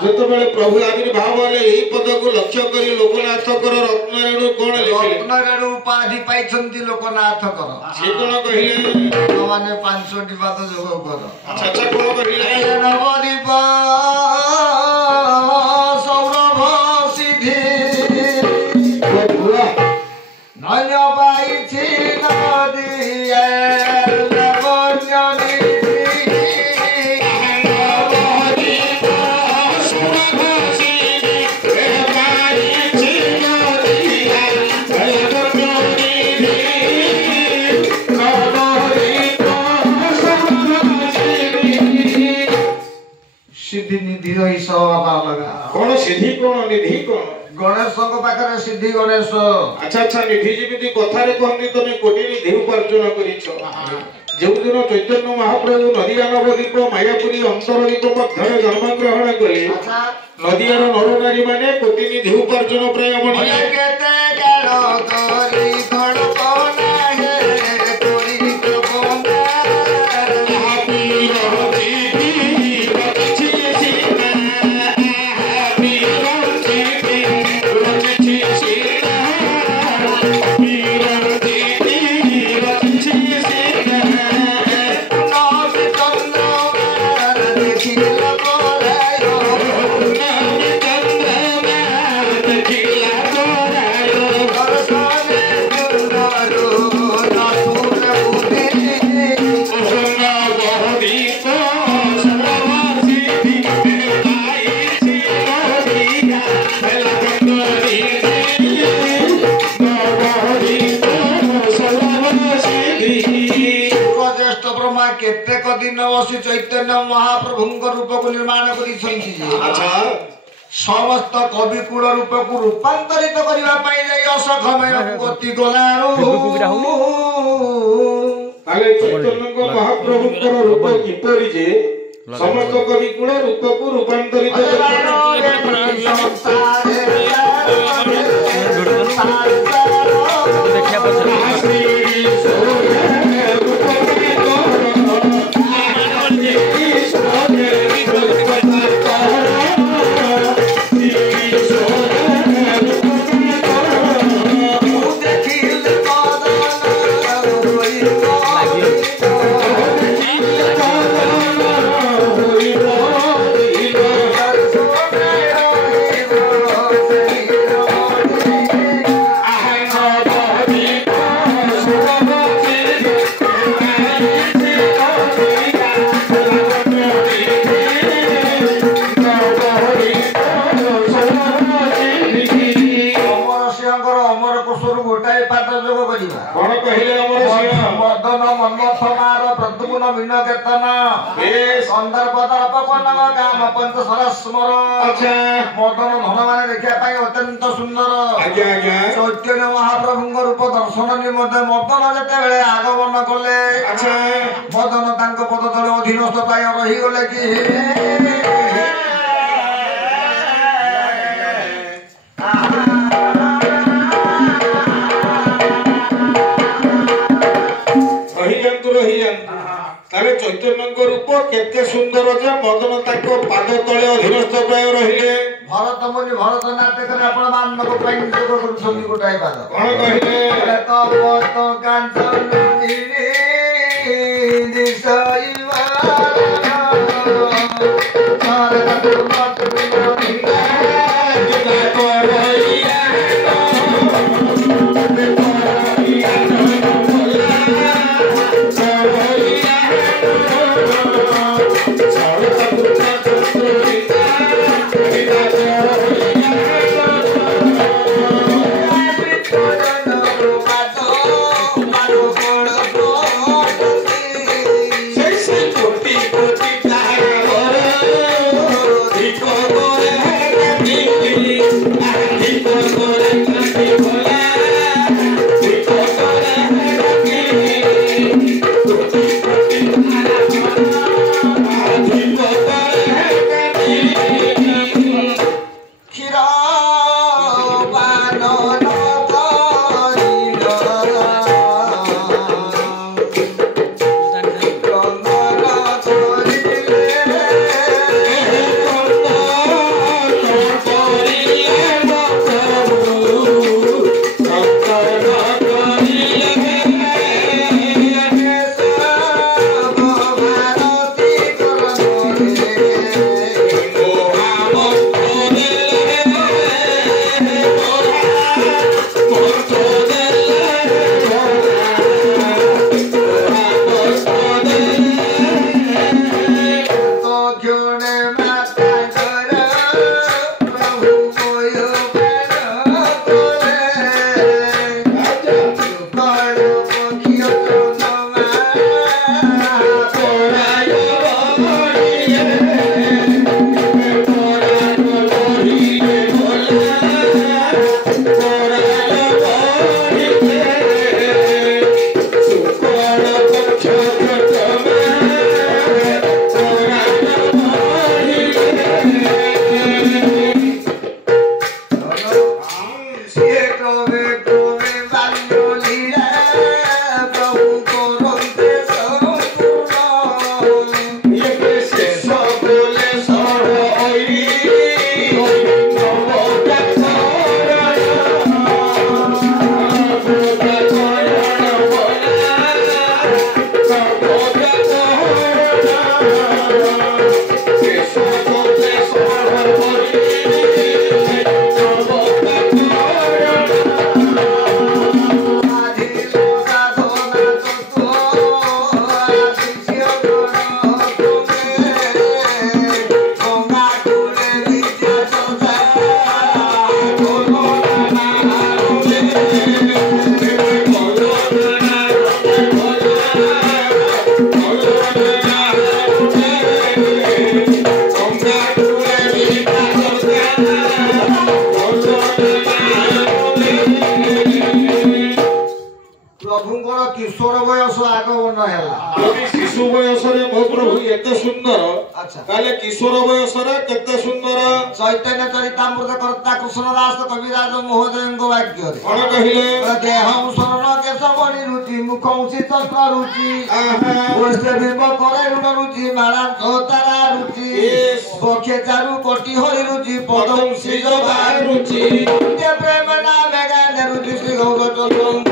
जितेबाला प्रभु आविर्भाव वाले यही पद को लक्ष्य करी लोकनाथकर रत्नरेणु कौन रत्नरेणु उपाधि पाई लोकनाथकर से कौन कहले माने 5टी पाद जोग कर अच्छा कौन कहले नवदीप सौरभ सिद्धि नय पाई छी नदिया सिद्धि निधि कौन सिद्धि कौन निधि कौन गणेश पाखे सिद्धि गणेश अच्छा अच्छा निधि जमी कथार कहते तुम कोटी निधि उपार्जन कर जो दिन चैतन्य महाप्रभु नदिया नवदीप मायापुरी अंतरदीप मध्य जन्म ग्रहण कले नदियार नर नारी माने कोटी निधि उपार्जन प्राय केतेक दिन बसी चैतन्य महाप्रभु रूप को निर्माण कर समस्त कवि कूल रूप को रूपांतरित करने असखमय गति चैतन्य महाप्रभु रूप किपरि जे समस्त कवि कूल रूप को रूपांतरित अत्यंत सुंदर चैतन्य महाप्रभु रूप दर्शन निमंते मदन जिते आगमन कले मदन पद तले अधीनस्थ प्राय रहीगले कि चैतन्य रूप केते सुंदर जे मदन पाद तले अधीनस्थ प्राय रहिले भरत मुनि भरत नाटक आपण मान को प्रयोग करूछन गोटाय पाद कोन कहिले तो कांचन दिसईवा किशोर बयस आगमन है शिशु बयस महाप्रभु एत सुंदर ताले किशोर बयस केते सुंदर चैतन्य चरितामृत कर्ता कृष्णदास कविराज महोदय वाक्य कौन कहिले देहं शरण केशवनी रुचि मुखं चक्र रुचि ओस्ते बिंब करे रुण रुचि माला चौतारा रुचि पक्षे चारु कोटि हरि रुचि पदं श्री जगार रुचि प्रेम नाम गान रुचि श्री गौर चरण